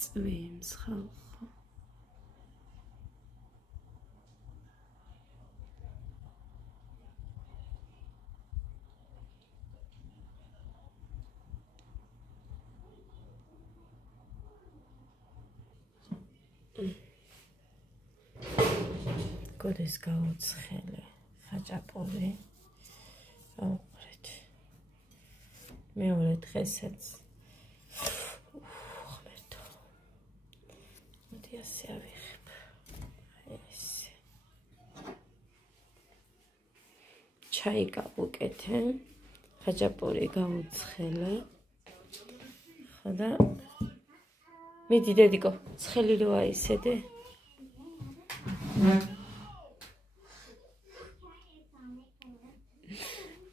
წვიმს ხალხო. გოდეს გაუცხელე ხაჭაპური. აუყრეთ. მეორე დღესაც ღმერთო. მოდი ასე ავიღებ. ესე. ჩაი გავუკეთე. ხაჭაპური გაუცხელე. ხოდა მიდი დედიკო, ცხელი რო აისედე.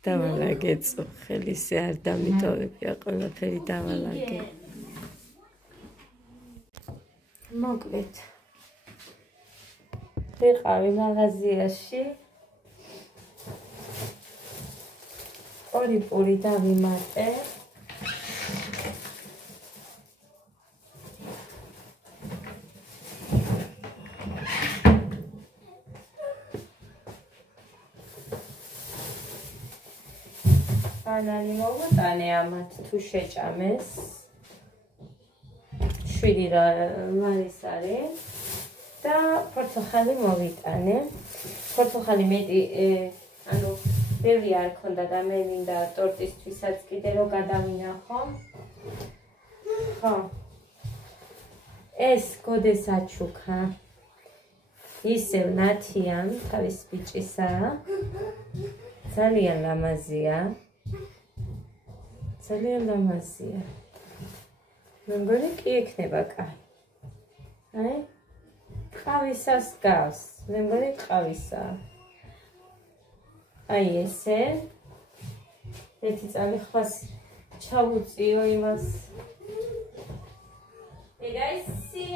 დავალაგეწო, ხელისე არ დამიტოვებია, ყველაფერი დავალაგე. მოკლედ. ვიყავი მაღაზიაში. ორი პური დავიმატე. ბანანი მოვუტანე ამათ თუ შეჭამეს. 7 ლარის არის და პორტოხალი მოვიტანე. პორტოხალი მეტი ანუ ბევრი არ ქონდა და მე მინდა ტორტისთვისაც კიდე რო გადავინახო. ხო. ეს გოდეს აჩუქა. ისევ ნათიან თავის ბიჭისა. ძალიან ლამაზია. ძალიან ლამაზია. მე მგონი კი ექნება კაი. აი? ყავისას გავს. მე მგონი ყავისაა. აი ესე. ერთი წამი ხას ჩავუწიო იმას. ეგ აისი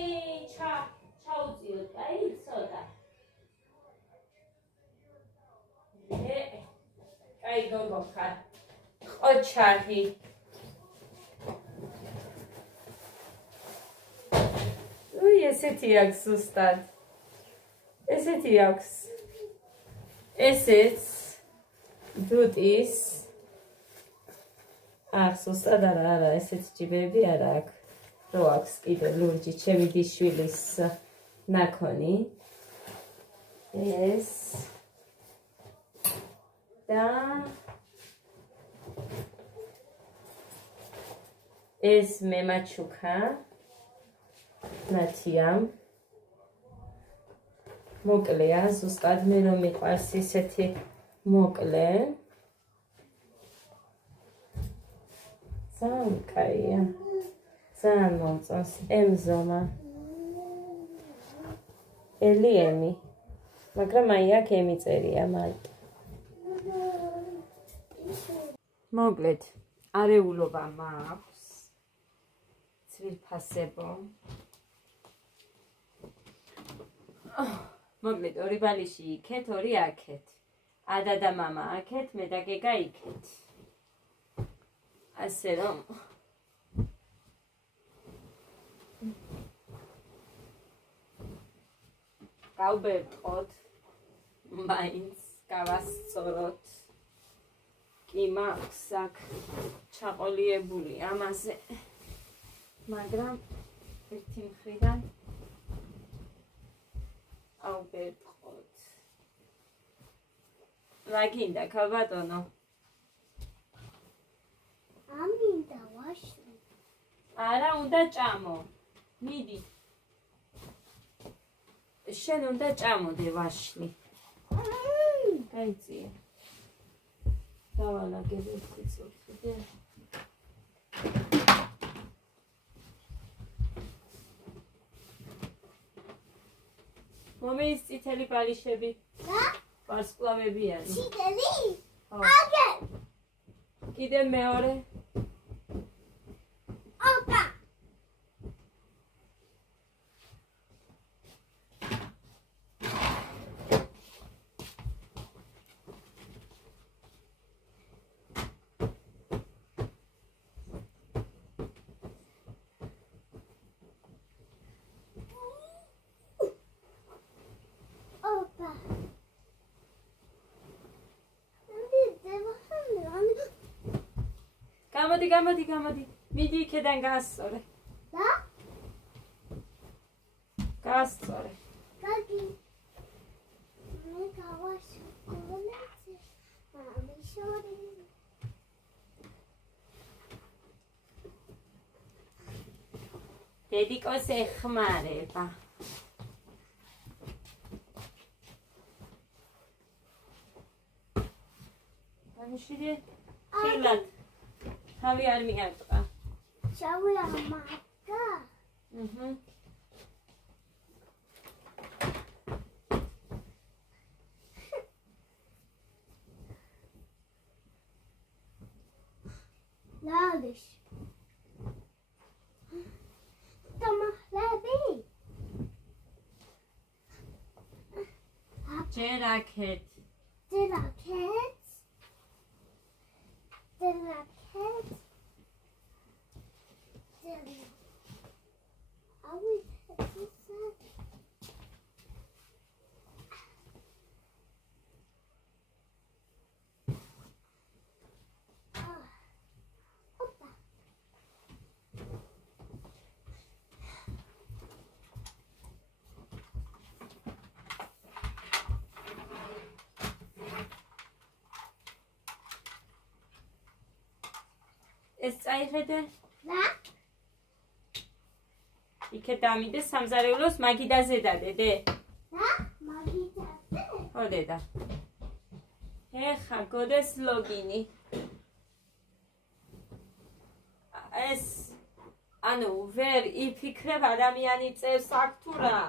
ჩავუწიო, აი ცოტა. აი გოგო ხარ. ოჩარი. უი ესეთი აქვს ზუსტად. ესეთი აქვს. ესეც დუტის. ზუსტად არა, ესეც ჯიბები არა აქვს. რო აქვს კიდე ლურჯი, ჩემი დიშვილის ნაქონი. ეს და ეს მემაჩუკა ნათიამ მოკლეა ზუსტად მე რომ მიყვარს ისეთი მოკლე ძალიან კაია ძალიან მომწონს ემზომა ელიემი მაგრამ აი აქ ემიწერია მაიკ მოკლედ არეულობა მაქვს ცვილფასებო მოკლედ ორი ბალიში იქეთ ორი აქეთ ადა და მამა აქეთ მე და გეგა იქეთ ასე რომ გავბერტყოთ მაინც გავასწოროთ კი მაქვს აქ ჩაყოლიებული ამაზე მაგრამ ერთი მხრიდან ავბერტყოთ რა გინდა ქალბატონო ამინდა ვაშლი არა უნდა ჭამო მიდი შენ უნდა ჭამოდე ვაშლი გაიწია დავალაგებ ერთი წუთი მომის წითელი ბალიშები და ვარსკვლავები არის წითელი ხო აგე კიდე მეორე ოკა გამოდი. მიდი იქიდან გასწორე. და? გასწორე. გაგი. მე გავაშკოლე. მიშორი. დედიკოს ეხმარება. ამიშვიდე ხილად თავი არ მიარტყა. შავი ამაკა. ლადის. დამახლები. ჯერაკეთ. Delaket. Delaket. Always had this side. Opa. ეს წაიხედე. და? იქე დამიდე სამზარეულოს მაგიდაზე დადე. და? მაგიდაზე? ხო დედა. ეხა გოდეს ლოგინი. ეს ანუ ვერ იფიქრებ ადამიანი წევს აქ თუ რა.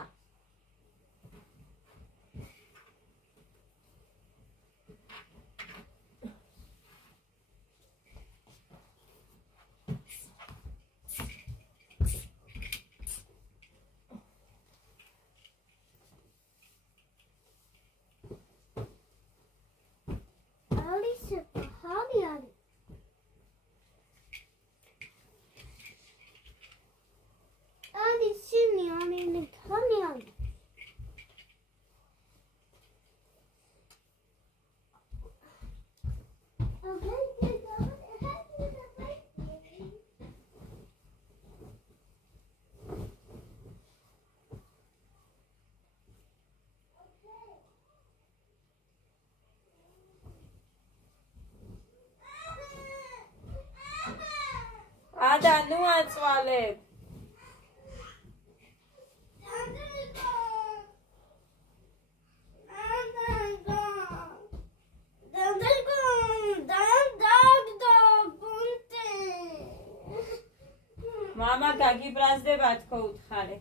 Ada, nu აწვალებ. მამა გაგიბრაზდება თქო უთხარი.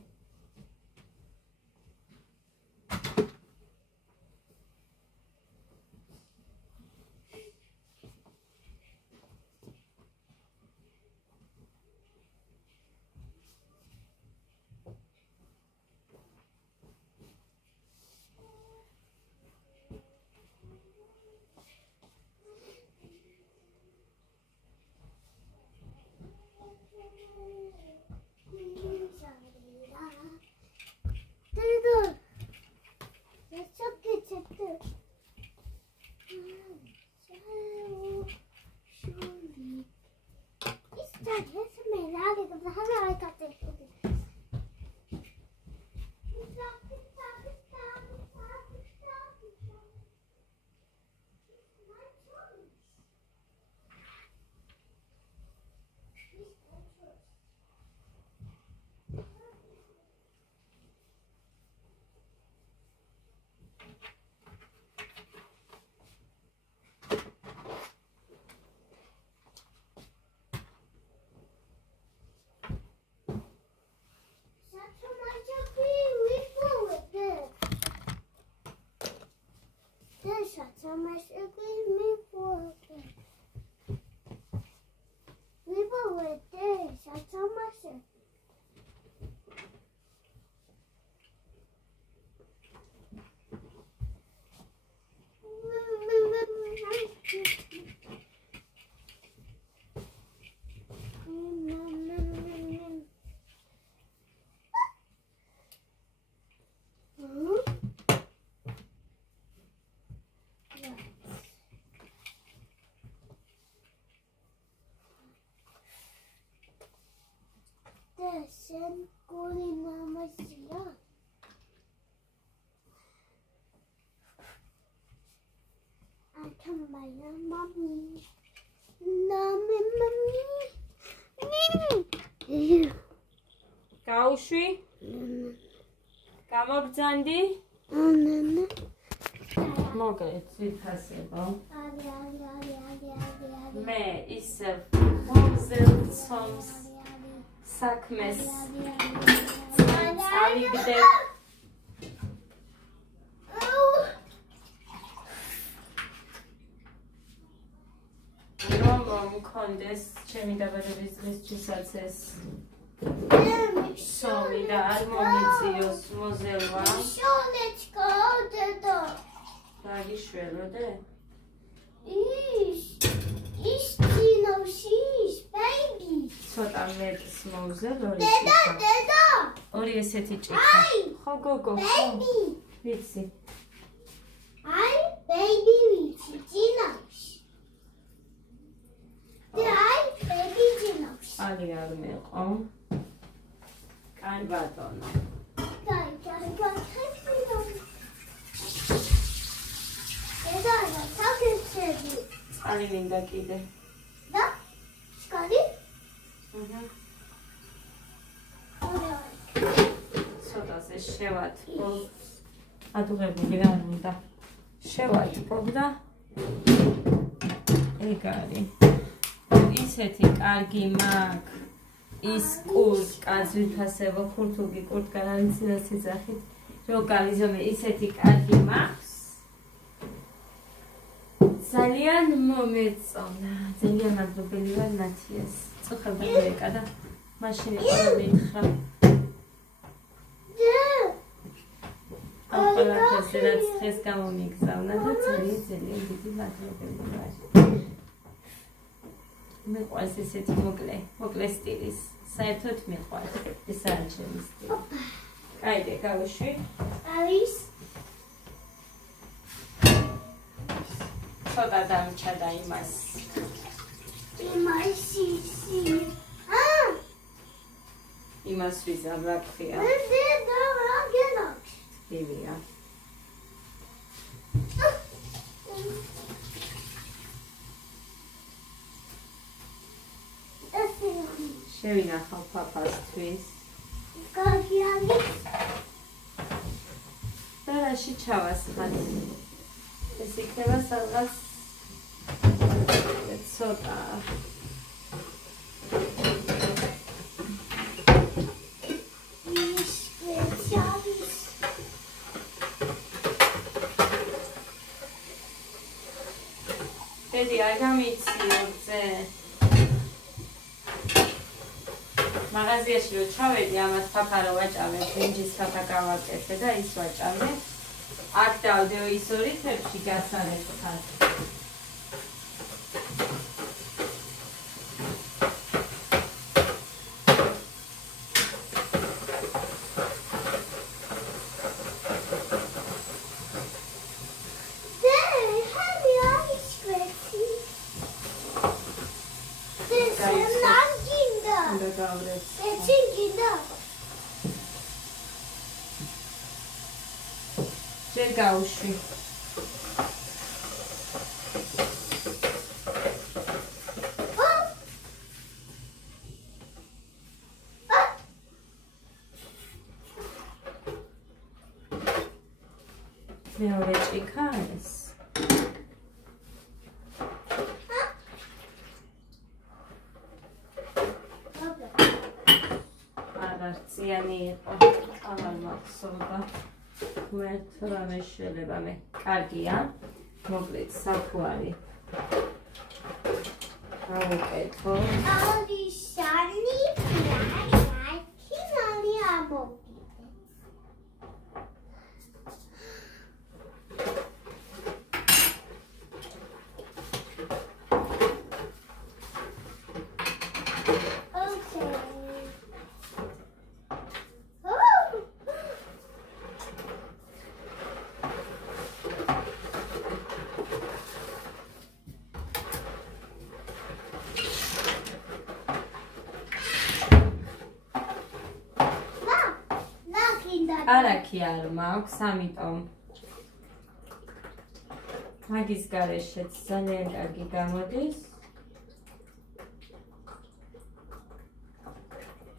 Sen kulinamazsın. Akamaya mami. Nami mami. გაუშვი? გამოგძანდი? მოგეთ ვითასებო. მე ისევ მომზელცომს საქმეს წავიგდებ. რომ მქონდეს ჩემი დაბადების დღისთვისაც ეს სომი და არ მომიწიოს მოზელვა. Soneczko, dedo. დაგიშვეროდე? Iść nosisz, baby. ცოტა მეტს მოვზელ ორი Dedo, ჭიქა. dedo. ორი ესეთი ჭიქა. ხო გოგო, ხო. Baby. ვიცი. Ay, baby, cinosh. Ay, baby, cinosh. ალი არ მეყო. კან ბატონო. Gay, Dedo, sakesedi. ალი მინდა კიდე. Da? Skali? აჰა. Ora. ცოტაზე შევათბო. ადუღებული რა უნდა. შევათბობ და ეგ არის. ისეთი კარგი მაქვს. ის კურტკაც ვითასებო ქურთუგი კურტკა რამიცინო სიძახით. რო გავიზომე ისეთი კარგი მაქვს. ძალიან მომეწონა. ძალიან მადლობელი ვარ ნათიას. წუხება მეკა და მაშინ იყო მითხრა. ამ ყველაფერზე რაც დღეს გამომიგზავნა და ძალიან დიდი მადლობელი ვარ. მიყვარს ესეთი მოკლე სტილის. საერთოდ მიყვარს. ეს არის ჩემი სტილი. აიდე გავუშვი. Aris. ცოტა დამჩა იმას. Imasi. იმას ვიზამ რა ქვია. Dedo, ragenox. ივია. შევინახავ პაპასთვის. Gagiani. და რაში ჩავასხათ? ეს იქნება სადღაც ცოტა. დედი არ გამიციო ძე. მაღაზიაში რო ჩავედი ამას ფაფარო ვაჭამე, ბრინჯის ფაფა გავაკეთე და ის ვაჭამე. აქ დავდეო ის ორი თებში გასარეთთან. უნდა გავრეს. ჯერ გავუშვი. მეორე ჭიქა ეს. არციანი იყო. აღარ მახსოვდა. მერთ რამე შეიძლება მე. კარგია. მოკლედ საფუარი. გავუკეთო. კარაქი არ მაქვს, ამიტომ მაგის გარეშეც ძალიან კარგი გამოდის.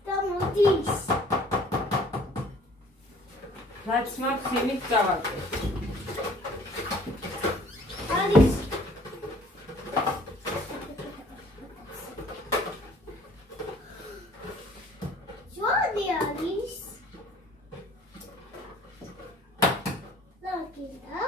გამოდის. რაც მაქვს, იმით გავაკეთე. არის. ჯოდი არის. ლაგინდა.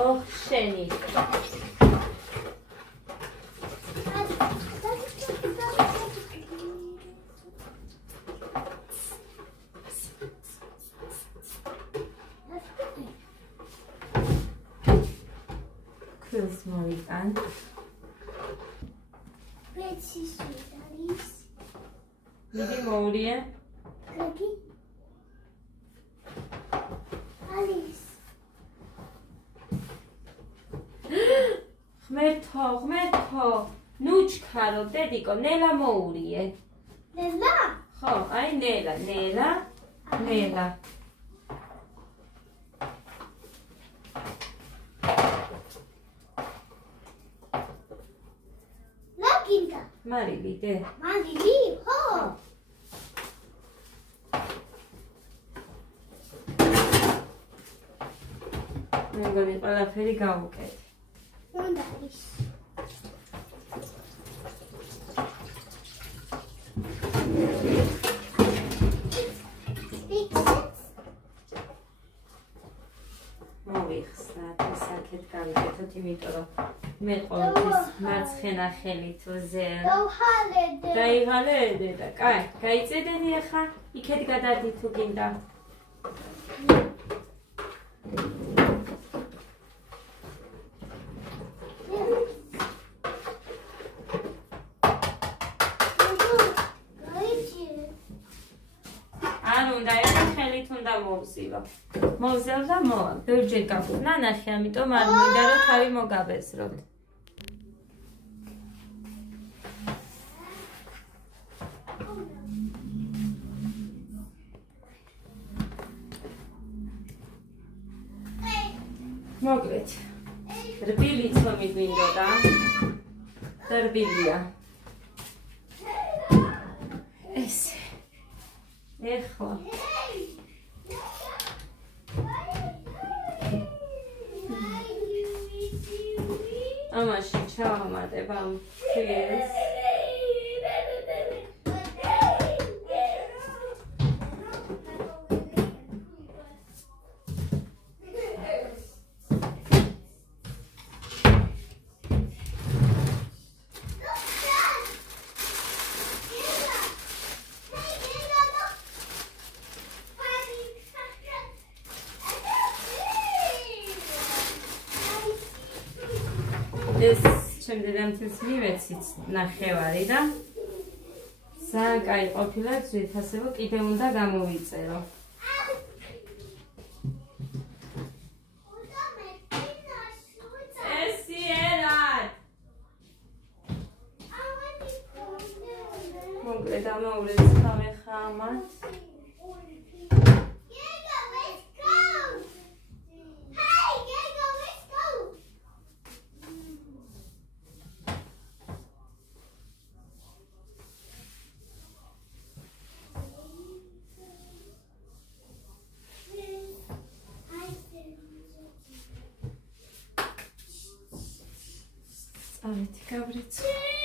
ოხ, შენი. ქვილს მოვიტან. ბეცის არის. მიდი მოურიე. კარგი. არის. ღმერთო, ნუ ჩქარო, დედიკო, ნელა მოურიე. ნელა? ხო, აი ნელა. ლაგინდა. მარილი დე. მარილი? ხო. მეგონი ყველაფერი გავუკეთე. უნდა ის. მოვიხსნათ, ისაკეთ გავიკეთოთ, იმიტომ რომ მე ყოველთვის მარცხენა ხელით ვზერ. დავჰალედე. დაიღალე და კაი, გაიწედენი ახლა, იქეთ გადადი თუ გინდა. მოვზელ და მოვალ, ბევრჯერ გაგუნა ნახე, ამიტომ არ მინდა რომ თავი მოგაბეზროთ. მოკლედ, რბილიც რომ მიგვინდოდა და რბილია. ესე, ეხლა ამაში ჩავამატებ ამ ფილს. ეს ჩემ დედამთილს მივეცით ნახევარი და ძალიან კაი ყოფილა ძვით, ასევე კიდევ უნდა გამოვიწერო. მოკლედ ამაურებს ხავეხა ამათ. Avete capriccio.